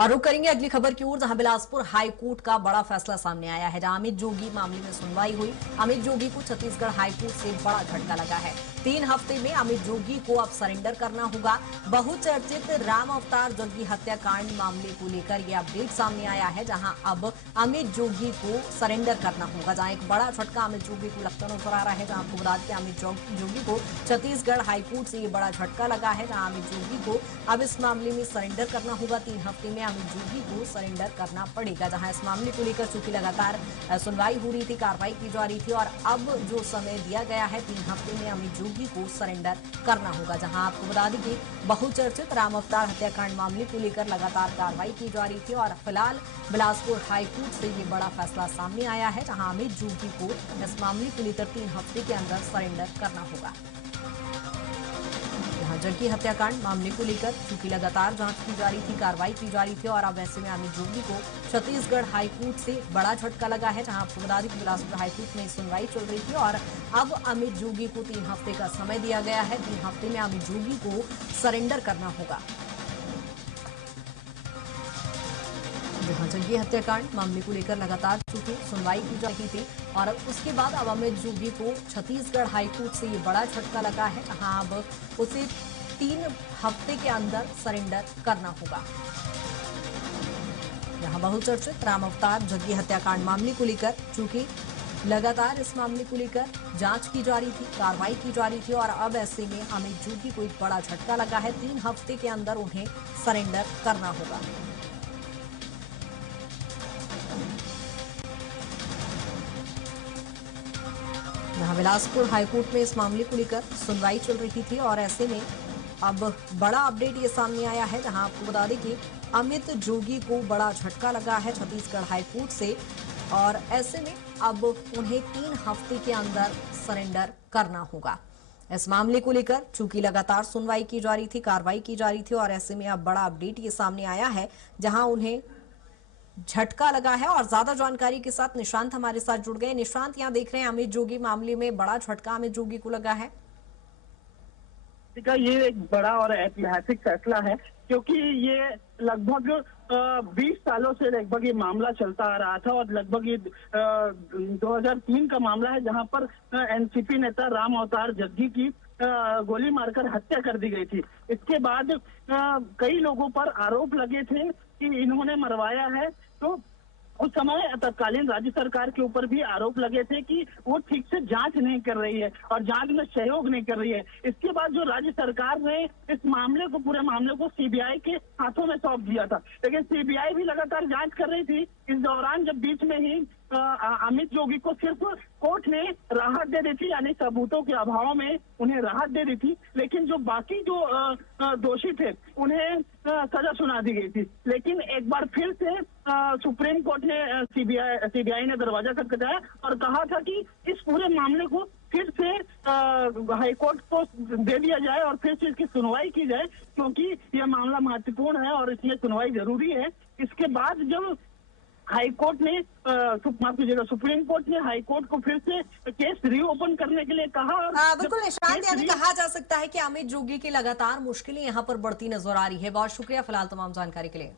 और रुक करेंगे अगली खबर की ओर, जहां बिलासपुर हाई कोर्ट का बड़ा फैसला सामने आया है, जहां अमित जोगी मामले में सुनवाई हुई। अमित जोगी को छत्तीसगढ़ हाई कोर्ट से बड़ा झटका लगा है। 3 हफ्ते में अमित जोगी को अब सरेंडर करना होगा। बहुचर्चित राम अवतार जग्गी हत्याकांड मामले को लेकर यह अपडेट सामने आया है, जहां अब अमित जोगी को सरेंडर करना होगा। जहां एक बड़ा झटका अमित जोगी को लगता नजर आ रहा है। जहां आपको बता दें कि अमित जोगी को छत्तीसगढ़ हाईकोर्ट से यह बड़ा झटका लगा है, जहां अमित जोगी को अब इस मामले में सरेंडर करना होगा। 3 हफ्ते में अमित जोगी को सरेंडर करना पड़ेगा। जहां इस मामले को लेकर चूंकि लगातार सुनवाई हो रही थी, कार्रवाई की जा रही थी, और अब जो समय दिया गया है 3 हफ्ते में अमित जोगी को सरेंडर करना होगा। जहां आपको बता दें कि बहुचर्चित राम अवतार हत्याकांड मामले को लेकर लगातार कार्रवाई की जा रही थी, और फिलहाल बिलासपुर हाईकोर्ट से ये बड़ा फैसला सामने आया है, जहां अमित जोगी को इस मामले को लेकर 3 हफ्ते के अंदर सरेंडर करना होगा। जग्गी हत्याकांड मामले को लेकर चूंकि लगातार जांच की जा रही थी, कार्रवाई की जा रही थी, और अब ऐसे में अमित जोगी को छत्तीसगढ़ हाईकोर्ट से बड़ा झटका लगा है। जहां आपको बता दें कि बिलासपुर हाईकोर्ट में सुनवाई चल रही थी, और अब अमित जोगी को 3 हफ्ते का समय दिया गया है। 3 हफ्ते में अमित जोगी को सरेंडर करना होगा। जहां जग्गी हत्याकांड मामले को लेकर लगातार चूंकि सुनवाई की जा रही थी, और उसके बाद अब अमित जोगी को छत्तीसगढ़ हाईकोर्ट से ये बड़ा झटका लगा है, जहां अब उसे 3 हफ्ते के अंदर सरेंडर करना होगा। यहां बहुचर्चित राम अवतार जग्गी हत्याकांड मामले को लेकर चूंकि लगातार इस मामले को लेकर जांच की जा रही थी, कार्रवाई की जा रही थी, और अब ऐसे में अमित जोगी को एक बड़ा झटका लगा है। 3 हफ्ते के अंदर उन्हें सरेंडर करना होगा। यहां बिलासपुर हाईकोर्ट में इस मामले को लेकर सुनवाई चल रही थी, और ऐसे में अब बड़ा अपडेट ये सामने आया है, जहां आपको बता दें कि अमित जोगी को बड़ा झटका लगा है छत्तीसगढ़ हाईकोर्ट से, और ऐसे में अब उन्हें 3 हफ्ते के अंदर सरेंडर करना होगा। इस मामले को लेकर चूंकि लगातार सुनवाई की जा रही थी, कार्रवाई की जा रही थी, और ऐसे में अब बड़ा अपडेट ये सामने आया है, जहां उन्हें झटका लगा है। और ज्यादा जानकारी के साथ निशांत हमारे साथ जुड़ गए। निशांत, यहाँ देख रहे हैं अमित जोगी मामले में बड़ा झटका अमित जोगी को लगा है। ये एक बड़ा और ऐतिहासिक फैसला है, क्योंकि ये लगभग 20 सालों से लगभग ये मामला चलता आ रहा था, और लगभग ये 2003 का मामला है, जहां पर एनसीपी नेता राम अवतार जग्गी की गोली मारकर हत्या कर दी गई थी। इसके बाद कई लोगों पर आरोप लगे थे कि इन्होंने मरवाया है। तो उस समय तत्कालीन राज्य सरकार के ऊपर भी आरोप लगे थे कि वो ठीक से जांच नहीं कर रही है और जांच में सहयोग नहीं कर रही है। इसके बाद जो राज्य सरकार ने इस मामले को, पूरे मामले को सीबीआई के हाथों में सौंप दिया था, लेकिन सीबीआई भी लगातार जांच कर रही थी। इस दौरान जब बीच में ही अमित जोगी को सिर्फ कोर्ट ने राहत दे दी थी, यानी सबूतों के अभाव में उन्हें राहत दे दी थी, लेकिन जो बाकी जो दोषी थे उन्हें सजा सुना दी गई थी। लेकिन एक बार फिर से सुप्रीम कोर्ट ने सीबीआई ने दरवाजा खटखटाया और कहा था कि इस पूरे मामले को फिर से हाईकोर्ट को दे दिया जाए और फिर से इसकी सुनवाई की जाए, क्योंकि यह मामला महत्वपूर्ण है और इसमें सुनवाई जरूरी है। इसके बाद जब हाईकोर्ट ने सुप्रीम कोर्ट ने हाईकोर्ट को फिर से केस रीओपन करने के लिए कहा। बिल्कुल निशांत, यानी कहा जा सकता है कि अमित जोगी की लगातार मुश्किलें यहाँ पर बढ़ती नजर आ रही है। बहुत शुक्रिया फिलहाल तमाम जानकारी के लिए।